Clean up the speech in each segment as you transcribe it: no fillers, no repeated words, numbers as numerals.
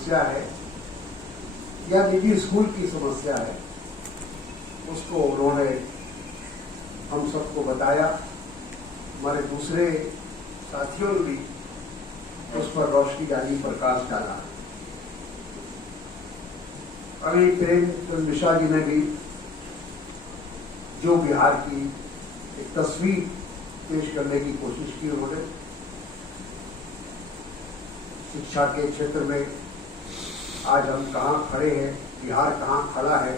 समस्या है या निजी स्कूल की समस्या है, उसको उन्होंने हम सबको बताया। हमारे दूसरे साथियों ने भी उस पर रोशनी डाली, प्रकाश डाला। अभी प्रेम मिश्रा जी ने भी जो बिहार की एक तस्वीर पेश करने की कोशिश की, उन्होंने शिक्षा के क्षेत्र में आज हम कहाँ खड़े हैं, बिहार कहाँ खड़ा है,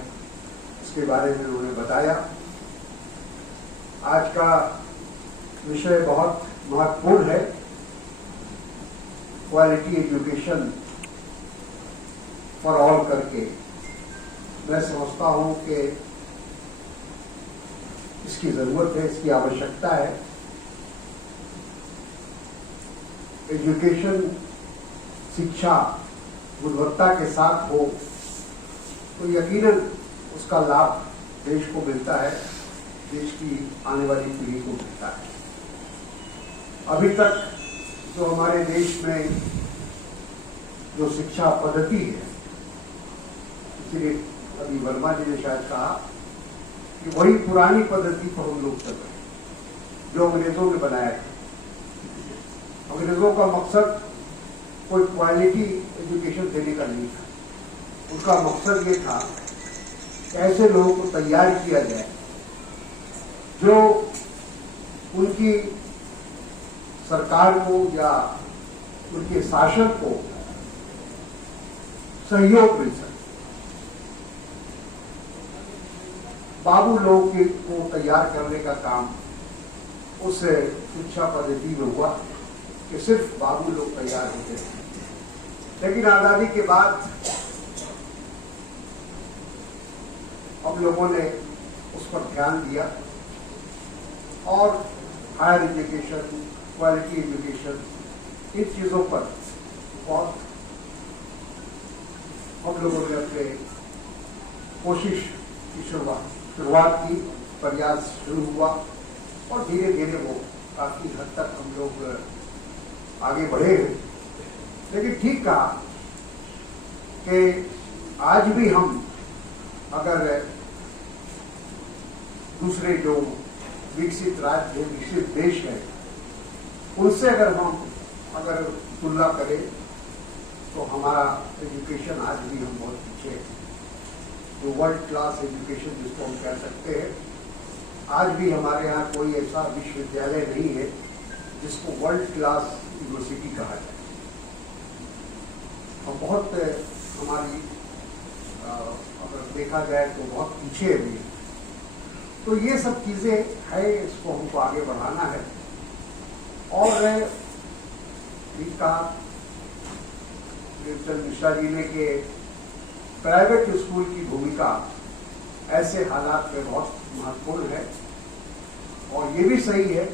इसके बारे में उन्होंने बताया। आज का विषय बहुत महत्वपूर्ण है, क्वालिटी एजुकेशन फॉर ऑल करके। मैं समझता हूं कि इसकी जरूरत है, इसकी आवश्यकता है। एजुकेशन, शिक्षा गुणवत्ता के साथ हो तो यकीनन उसका लाभ देश को मिलता है, देश की आने वाली पीढ़ी को मिलता है। अभी तक जो हमारे देश में जो शिक्षा पद्धति है, इसलिए अभी वर्मा जी ने शायद कहा कि वही पुरानी पद्धति पर हम लोग चल रहे हैं जो अंग्रेजों ने बनाया था। अंग्रेजों का मकसद कोई क्वालिटी एजुकेशन देने का नहीं था। उनका मकसद ये था कि ऐसे लोगों को तैयार किया जाए जो उनकी सरकार को या उनके शासन को सहयोग मिल सके। बाबू लोग को तैयार करने का काम उस शिक्षा पद्धति में हुआ कि सिर्फ बाबू लोग तैयार होते हैं। लेकिन आजादी के बाद हम लोगों ने उस पर ध्यान दिया और हायर एजुकेशन, क्वालिटी एजुकेशन, इन चीजों पर बहुत हम लोगों ने अपने कोशिश की शुरुआत की, प्रयास शुरू हुआ और धीरे धीरे वो काफी हद तक हम लोग आगे बढ़े हैं। लेकिन ठीक कहा कि आज भी हम अगर दूसरे जो विकसित राज्य, विकसित देश है, उनसे अगर तुलना करें तो हमारा एजुकेशन आज भी हम बहुत पीछे हैं। तो वर्ल्ड क्लास एजुकेशन जिसको हम कह सकते हैं, आज भी हमारे यहाँ कोई ऐसा विश्वविद्यालय नहीं है जिसको वर्ल्ड क्लास यूनिवर्सिटी कहा जाए। और बहुत हमारी अगर देखा जाए तो बहुत पीछे भी है। तो ये सब चीजें है, इसको हमको आगे बढ़ाना है। और कहा प्रेमचंद मिश्रा जी ने कि प्राइवेट स्कूल की भूमिका ऐसे हालात में बहुत महत्वपूर्ण है। और ये भी सही है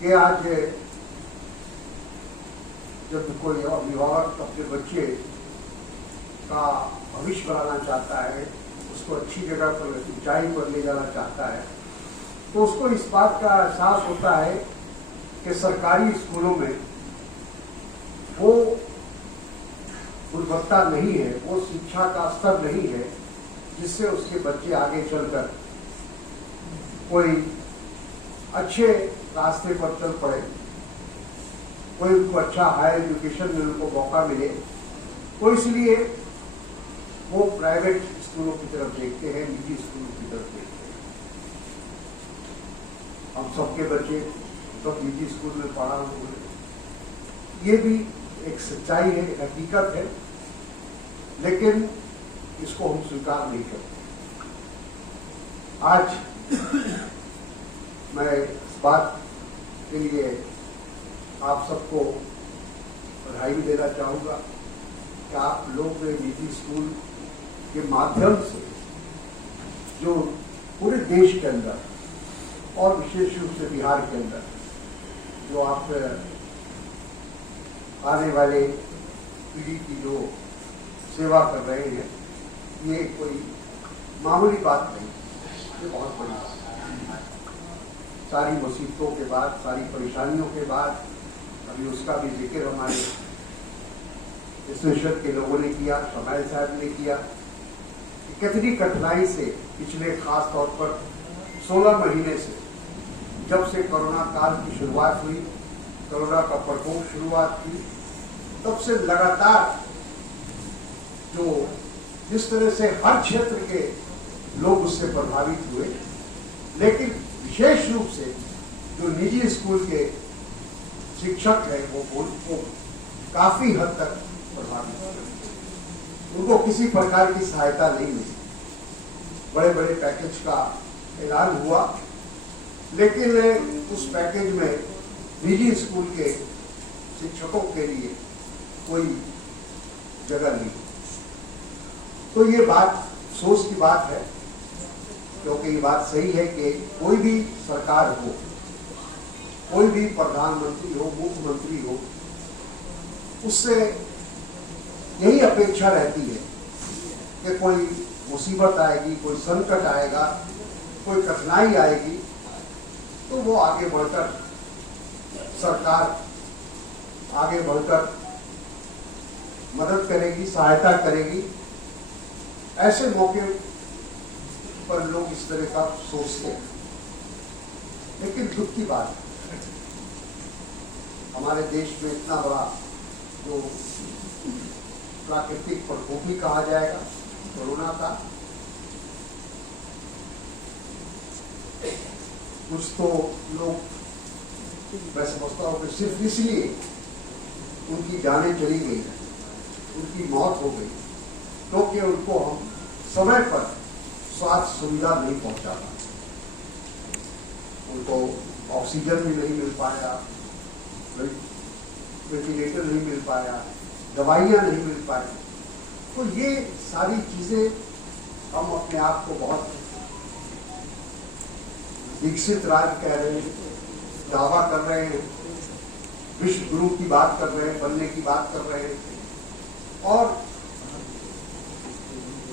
कि आज जब कोई अभिभावक अपने बच्चे का भविष्य बनाना चाहता है, उसको अच्छी जगह पर, ऊंचाई पर ले जाना चाहता है, तो उसको इस बात का एहसास होता है कि सरकारी स्कूलों में वो गुणवत्ता नहीं है, वो शिक्षा का स्तर नहीं है जिससे उसके बच्चे आगे चलकर कोई अच्छे रास्ते पर चल पड़े, कोई उनको अच्छा हायर एजुकेशन में उनको मौका मिले। तो इसलिए वो प्राइवेट स्कूलों की तरफ देखते हैं, निजी स्कूलों की तरफ देखते हैं। हम सबके बच्चे सब निजी स्कूल में पढ़ा हुए, ये भी एक सच्चाई है, एक हकीकत है, लेकिन इसको हम स्वीकार नहीं करते। आज मैं इस बात के लिए आप सबको बधाई भी देना चाहूंगा कि आप लोग निजी स्कूल के माध्यम से जो पूरे देश के अंदर और विशेष रूप से बिहार के अंदर जो आप आने वाले पीढ़ी की जो सेवा कर रहे हैं, ये कोई मामूली बात नहीं, ये बहुत बड़ी बात है। सारी मुसीबतों के बाद, सारी परेशानियों के बाद, अभी उसका भी जिक्र हमारे परिषद के लोगों ने किया, शमाइल साहब ने किया। कितनी कठिनाई से पिछले खास तौर पर 16 महीने से, जब से कोरोना काल की शुरुआत हुई, कोरोना का प्रकोप शुरुआत हुई, तब से लगातार जो जिस तरह से हर क्षेत्र के लोग उससे प्रभावित हुए, लेकिन विशेष रूप से जो निजी स्कूल के शिक्षक हैं वो काफी हद तक प्रभावित हुए। उनको किसी प्रकार की सहायता नहीं मिली। बड़े बड़े पैकेज का ऐलान हुआ, लेकिन उस पैकेज में निजी स्कूल के शिक्षकों के लिए कोई जगह नहीं। तो ये बात अफसोस की बात है, क्योंकि ये बात सही है कि कोई भी सरकार हो, कोई भी प्रधानमंत्री हो, मुख्यमंत्री हो, उससे यही अपेक्षा रहती है कि कोई मुसीबत आएगी, कोई संकट आएगा, कोई कठिनाई आएगी, तो वो आगे बढ़कर सरकार आगे बढ़कर मदद करेगी, सहायता करेगी। ऐसे मौके पर लोग इस तरह का सोचते हैं। लेकिन दुख की बात है, हमारे देश में इतना बड़ा जो प्राकृतिक प्रकोप भी कहा जाएगा कोरोना का, कुछ तो लोग मैं समझता हूं कि सिर्फ इसलिए उनकी जानें चली गई, उनकी मौत हो गई, क्योंकि उनको हम समय पर स्वास्थ्य सुविधा नहीं पहुंचा पाए। उनको ऑक्सीजन भी नहीं मिल पाया, वेंटिलेटर नहीं मिल पाया, दवाइयां नहीं मिल पाई। तो ये सारी चीजें हम अपने आप को बहुत विकसित राज्य कह रहे हैं, दावा कर रहे हैं, विश्व गुरु की बात कर रहे हैं, बनने की बात कर रहे हैं, और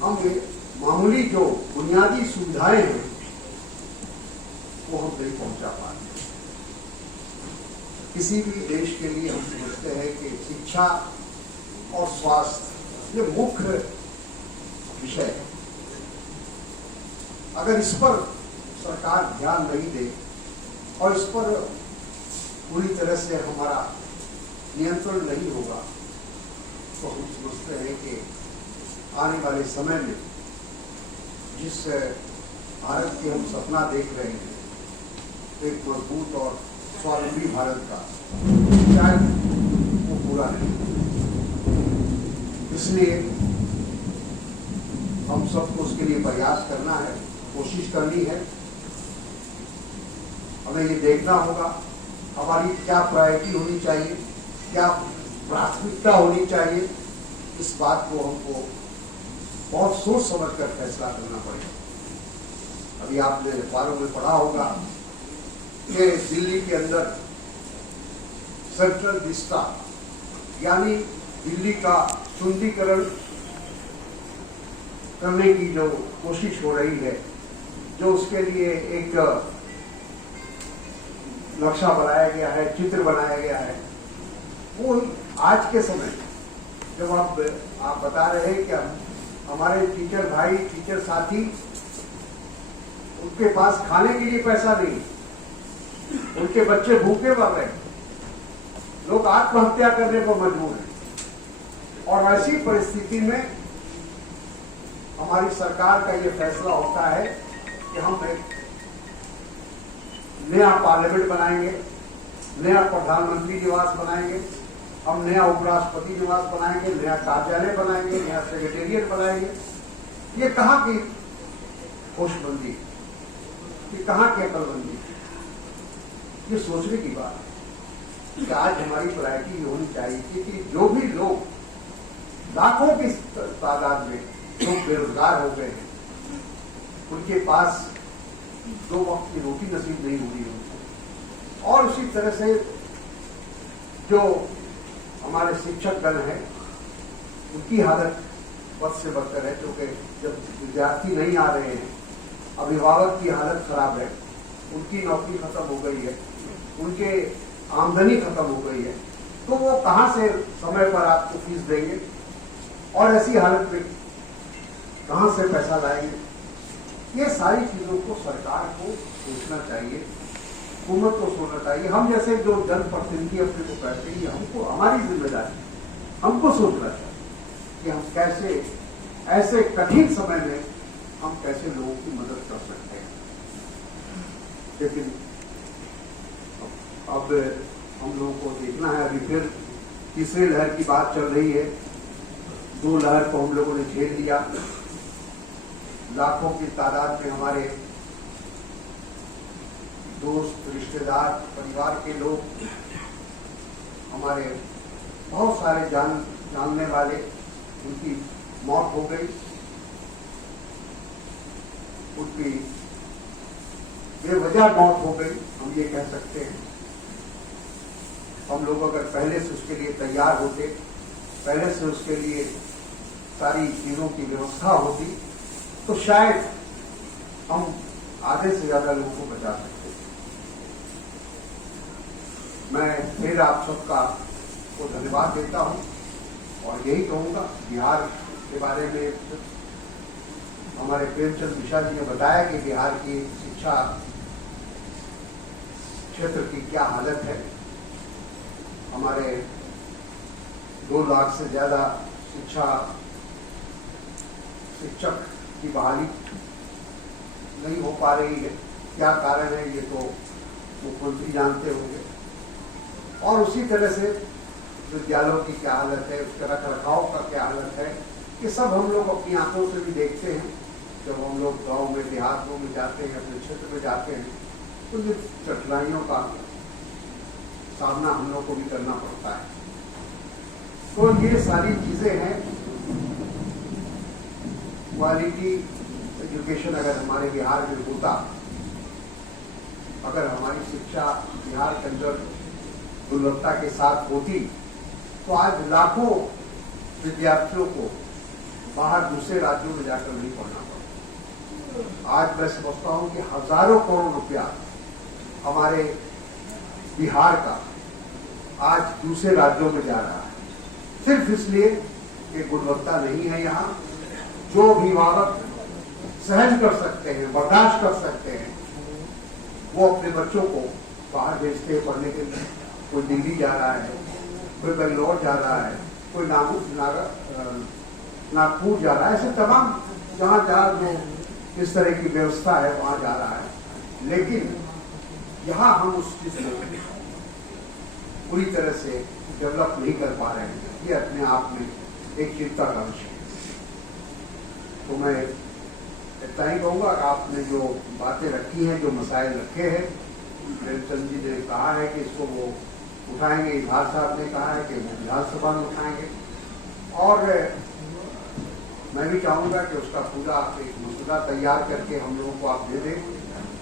हम ये मामूली जो बुनियादी सुविधाएं हैं वो हम नहीं पहुंचा पाते। किसी भी देश के लिए हम समझते हैं कि शिक्षा और स्वास्थ्य ये मुख्य विषय है। अगर इस पर सरकार ध्यान नहीं दे और इस पर पूरी तरह से हमारा नियंत्रण नहीं होगा, तो हम समझते हैं कि आने वाले समय में जिस भारत के हम सपना देख रहे हैं, एक मजबूत और स्वावलंबी भारत का, शायद वो पूरा नहीं। इसलिए हम सबको उसके लिए प्रयास करना है, कोशिश करनी है। हमें ये देखना होगा हमारी क्या प्रायोरिटी होनी चाहिए, क्या प्राथमिकता होनी चाहिए। इस बात को हमको बहुत सोच समझ कर फैसला करना पड़ेगा। अभी आपने अखबारों में पढ़ा होगा कि दिल्ली के अंदर सेंट्रल विस्टा यानी दिल्ली का सुंदरीकरण करने की जो कोशिश हो रही है, जो उसके लिए एक नक्शा बनाया गया है, चित्र बनाया गया है, वो आज के समय जब आप बता रहे हैं कि हमारे टीचर भाई, टीचर साथी, उनके पास खाने के लिए पैसा नहीं, उनके बच्चे भूखे मर रहे हैं, लोग आत्महत्या करने पर मजबूर हैं। और ऐसी परिस्थिति में हमारी सरकार का ये फैसला होता है कि हम एक नया पार्लियामेंट बनाएंगे, नया प्रधानमंत्री निवास बनाएंगे, हम नया उपराष्ट्रपति निवास बनाएंगे, नया कार्यालय बनाएंगे, नया सेक्रेटेरिएट बनाएंगे। ये कहाँ की होशबंदी, ये कहाँ की अकलबंदी? ये सोचने की बात है कि आज हमारी प्रायोरिटी ये होनी चाहिए कि जो भी लोग लाखों की तादाद में लोग बेरोजगार हो गए हैं, उनके पास 2 वक्त की रोटी नसीब नहीं हो रही है। और उसी तरह से जो हमारे शिक्षक गण हैं, उनकी हालत बद से बदतर है, क्योंकि जब विद्यार्थी नहीं आ रहे हैं, अभिभावक की हालत खराब है, उनकी नौकरी खत्म हो गई है, उनके आमदनी खत्म हो गई है, तो वो कहाँ से समय पर आपको फीस देंगे? और ऐसी हालत में कहां से पैसा लाएंगे? ये सारी चीजों को सरकार को सोचना चाहिए, हुकूमत को सोचना चाहिए। हम जैसे जो जनप्रतिनिधि अपने को कहते हैं, हमको हमारी जिम्मेदारी, हमको सोचना चाहिए कि हम कैसे ऐसे कठिन समय में हम कैसे लोगों की मदद कर सकते हैं। लेकिन अब हम लोगों को देखना है, अभी फिर तीसरी लहर की बात चल रही है। 2 लहर को हम लोगों ने झेल लिया, लाखों की तादाद में हमारे दोस्त, रिश्तेदार, परिवार के लोग, हमारे बहुत सारे जानने वाले, उनकी मौत हो गई, उनकी बेवजह मौत हो गई, हम ये कह सकते हैं। हम लोग अगर पहले से उसके लिए तैयार होते, पहले से उसके लिए सारी चीजों की व्यवस्था होती, तो शायद हम आधे से ज्यादा लोगों को बचा सकते। मैं फिर आप सबका को धन्यवाद देता हूं और यही कहूंगा, बिहार के बारे में हमारे प्रेमचंद मिश्रा जी ने बताया कि बिहार की शिक्षा क्षेत्र की क्या हालत है। हमारे 2 लाख से ज्यादा शिक्षक की बहाली नहीं हो पा रही है। क्या कारण है ये तो मुख्यमंत्री जानते होंगे। और उसी तरह से विद्यालयों की क्या हालत है, उसके रखरखाव का क्या हालत है, ये सब हम लोग अपनी आंखों से भी देखते हैं। जब हम लोग गांव में, देहातों में जाते हैं, अपने क्षेत्र में जाते हैं, तो ये कठिनाइयों का सामना हम लोग को भी करना पड़ता है। तो ये सारी चीजें हैं। क्वालिटी एजुकेशन अगर हमारे बिहार में होता, अगर हमारी शिक्षा बिहार के अंदर गुणवत्ता के साथ होती, तो आज लाखों विद्यार्थियों को बाहर दूसरे राज्यों में जाकर नहीं पढ़ना पड़ता। आज मैं समझता हूं कि हजारों करोड़ रुपया हमारे बिहार का आज दूसरे राज्यों में जा रहा है, सिर्फ इसलिए कि गुणवत्ता नहीं है। यहाँ जो अभिभावक सहन कर सकते हैं, बर्दाश्त कर सकते हैं, वो अपने बच्चों को बाहर भेजते हैं पढ़ने के लिए। कोई दिल्ली जा रहा है, कोई बेंगलोर जा रहा है, कोई नागपुर जा रहा है, ऐसे तमाम जहाँ जहाँ जो इस तरह की व्यवस्था है वहाँ जा रहा है। लेकिन यहाँ हम उस चीज को पूरी तरह से डेवलप नहीं कर पा रहे हैं। ये अपने आप में एक चिंता का विषय है। तो मैं इतना ही कहूँगा कि आपने जो बातें रखी हैं, जो मसाइल रखे हैं, प्रेमचंद जी ने कहा है कि इसको वो उठाएंगे, इजहार साहब ने कहा है कि वो विधानसभा में उठाएंगे, और मैं भी चाहूँगा कि उसका पूरा एक मसौदा तैयार करके हम लोगों को आप दे दें,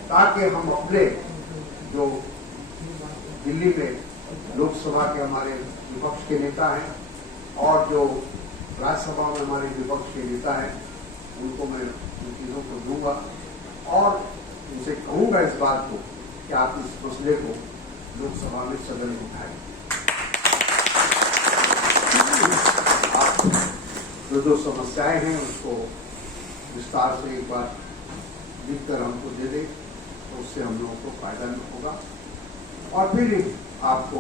ताकि हम अपने जो दिल्ली में लोकसभा के हमारे विपक्ष के नेता हैं और जो राज्यसभा में हमारे विपक्ष के नेता हैं, उनको मैं इन चीज़ों को दूंगा और उनसे कहूँगा इस बात को कि आप इस मसले को लोकसभा में सदन में उठाएं। आप जो समस्याएं हैं उसको विस्तार से एक बार लिखकर हमको दे दें, तो उससे हम लोगों को फायदा होगा। और फिर आपको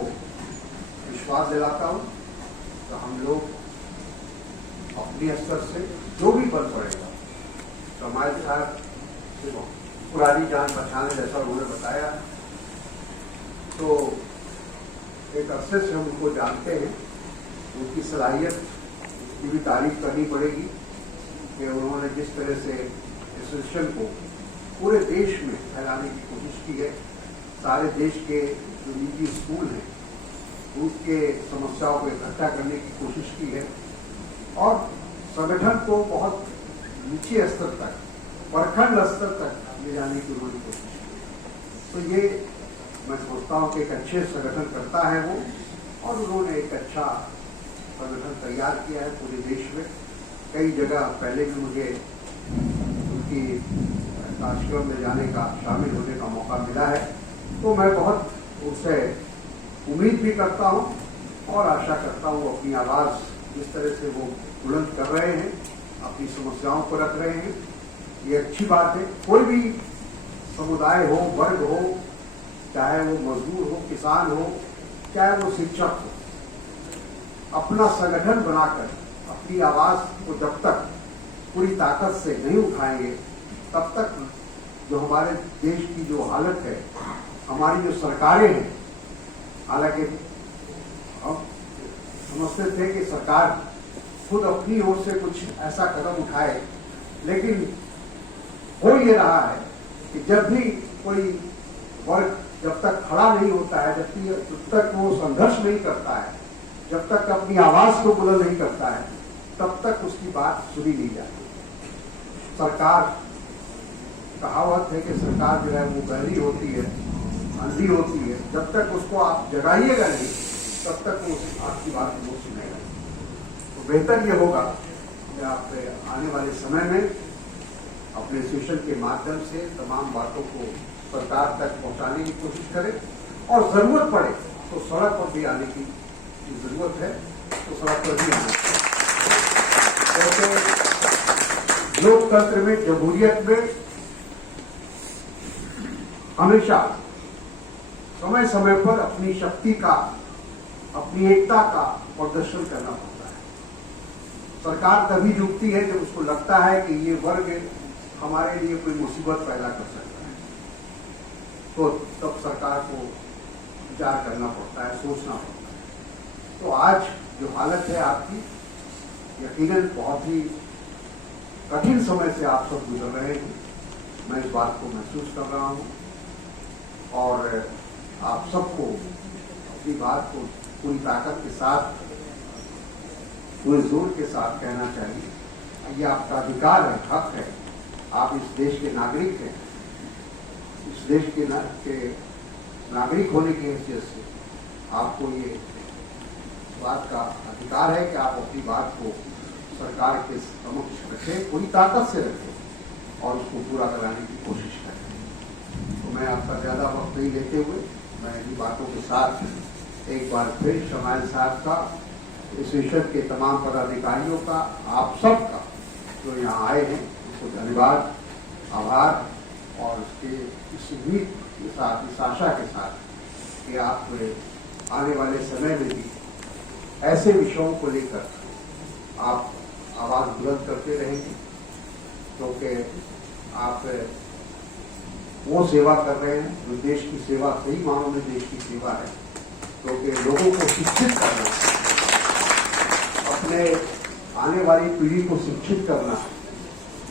विश्वास दिलाता हूँ तो हम लोग अपने स्तर से जो भी बल पड़ेगा, तो हमारे साथ पुरानी जान बचाने जैसा उन्होंने बताया, तो एक अरसे से हम उनको जानते हैं, उनकी सलाहियत की भी तारीफ करनी पड़ेगी कि उन्होंने जिस तरह से एसोसिएशन को पूरे देश में फैलाने की कोशिश की है। सारे देश के जो निजी स्कूल हैं उनके समस्याओं को इकट्ठा करने की कोशिश की है और संगठन को बहुत नीचे स्तर तक, प्रखंड स्तर तक ले जाने की उन्होंने कोशिश की। तो ये मैं सोचता हूँ कि एक अच्छे संगठन करता है वो, और उन्होंने एक अच्छा संगठन तैयार किया है पूरे देश में। कई जगह पहले भी मुझे उनकी कार्यक्रम में जाने का, शामिल होने का मौका मिला है। तो मैं बहुत उनसे उम्मीद भी करता हूँ और आशा करता हूँ अपनी आवाज़ जिस तरह से वो बुलंद कर रहे हैं, अपनी समस्याओं को रख रहे हैं, ये अच्छी बात है। कोई भी समुदाय हो, वर्ग हो, चाहे वो मजदूर हो, किसान हो, चाहे वो शिक्षक हो, अपना संगठन बनाकर अपनी आवाज को जब तक पूरी ताकत से नहीं उठाएंगे, तब तक जो हमारे देश की जो हालत है, हमारी जो सरकारें हैं, हालांकि हम समझते थे कि सरकार खुद अपनी ओर से कुछ ऐसा कदम उठाए, लेकिन हो ये रहा है कि जब भी कोई वर्ग जब तक खड़ा नहीं होता है, जब तक वो संघर्ष नहीं करता है, जब तक अपनी आवाज को बुलंद नहीं करता है, तब तक उसकी बात सुनी नहीं जाती। सरकार, कहावत है कि सरकार जो है वो बहरी होती है, अंधी होती है, जब तक उसको आप जगाइएगा नहीं, तब तक वो आपकी बात वो सुनेगा। तो बेहतर ये होगा कि आप आने वाले समय में अपने सेशन के माध्यम से तमाम बातों को सरकार तक पहुंचाने की कोशिश करें, और जरूरत पड़े तो सड़क पर भी आने की जरूरत है, तो सड़क पर भी आना चाहिए। लोकतंत्र में, जमहूरियत में हमेशा समय समय पर अपनी शक्ति का, अपनी एकता का प्रदर्शन करना पड़ता है। सरकार तभी झुकती है जब उसको लगता है कि ये वर्ग हमारे लिए कोई मुसीबत पैदा कर सकता है, तो तब सरकार को विचार करना पड़ता है, सोचना पड़ता है। तो आज जो हालत है आपकी, यकीनन बहुत ही कठिन समय से आप सब गुजर रहे हैं, मैं इस बात को महसूस कर रहा हूं, और आप सबको अपनी बात को पूरी ताकत के साथ, पूरे जोर के साथ कहना चाहिए। ये आपका अधिकार है, हक है, आप इस देश के नागरिक हैं। इस देश के नागरिक होने की हैसियत से आपको ये बात का अधिकार है कि आप अपनी बात को सरकार के समक्ष रखें, पूरी ताकत से रखें और उसको पूरा कराने की कोशिश करें। तो मैं आपका ज़्यादा वक्त नहीं लेते हुए, मैं इन्हीं बातों के साथ एक बार फिर शमाइल साहब का, इस विषय के तमाम पदाधिकारियों का, आप सब का जो यहाँ आए हैं, उनको धन्यवाद, आभार, और उसके इस उम्मीद के साथ, इस आशा के साथ कि आप आने वाले समय में भी ऐसे विषयों को लेकर आप आवाज बुलंद करते रहेंगे, क्योंकि आप वो सेवा कर रहे हैं जो देश की सेवा, सही मानों में देश की सेवा है। क्योंकि लोगों को शिक्षित करना, अपने आने वाली पीढ़ी को शिक्षित करना,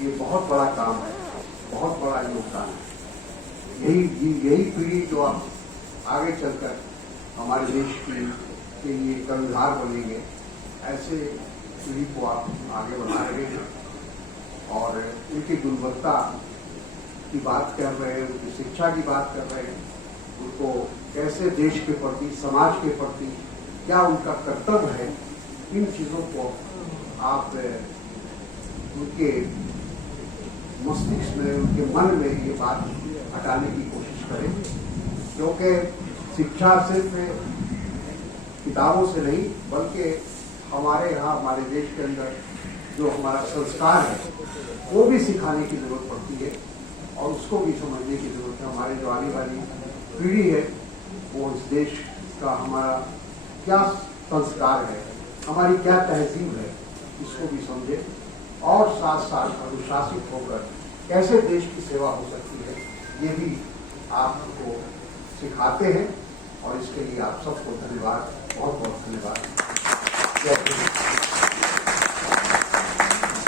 ये बहुत बड़ा काम है, बहुत बड़ा योगदान है। यही पीढ़ी जो आप आगे चलकर हमारे देश के लिए कर्णधार बनेंगे, ऐसे पीढ़ी को आप आगे बढ़ा रहे हैं, और उनकी गुणवत्ता की बात कर रहे हैं, उनकी शिक्षा की बात कर रहे हैं, उनको कैसे देश के प्रति, समाज के प्रति क्या उनका कर्तव्य है, इन चीज़ों को आप उनके मस्तिष्क में, उनके मन में ये बात हटाने की कोशिश करें। क्योंकि शिक्षा सिर्फ किताबों से नहीं, बल्कि हमारे यहाँ, हमारे देश के अंदर जो हमारा संस्कार है, वो भी सिखाने की जरूरत पड़ती है, और उसको भी समझने की जरूरत है। हमारे जो आने वाली पीढ़ी है, वो इस देश का हमारा क्या संस्कार है, हमारी क्या तहजीब है, इसको भी समझे, और साथ साथ अनुशासित होकर कैसे देश की सेवा हो सकती है, ये भी आपको सिखाते हैं। और इसके लिए आप सबको धन्यवाद, बहुत बहुत धन्यवाद।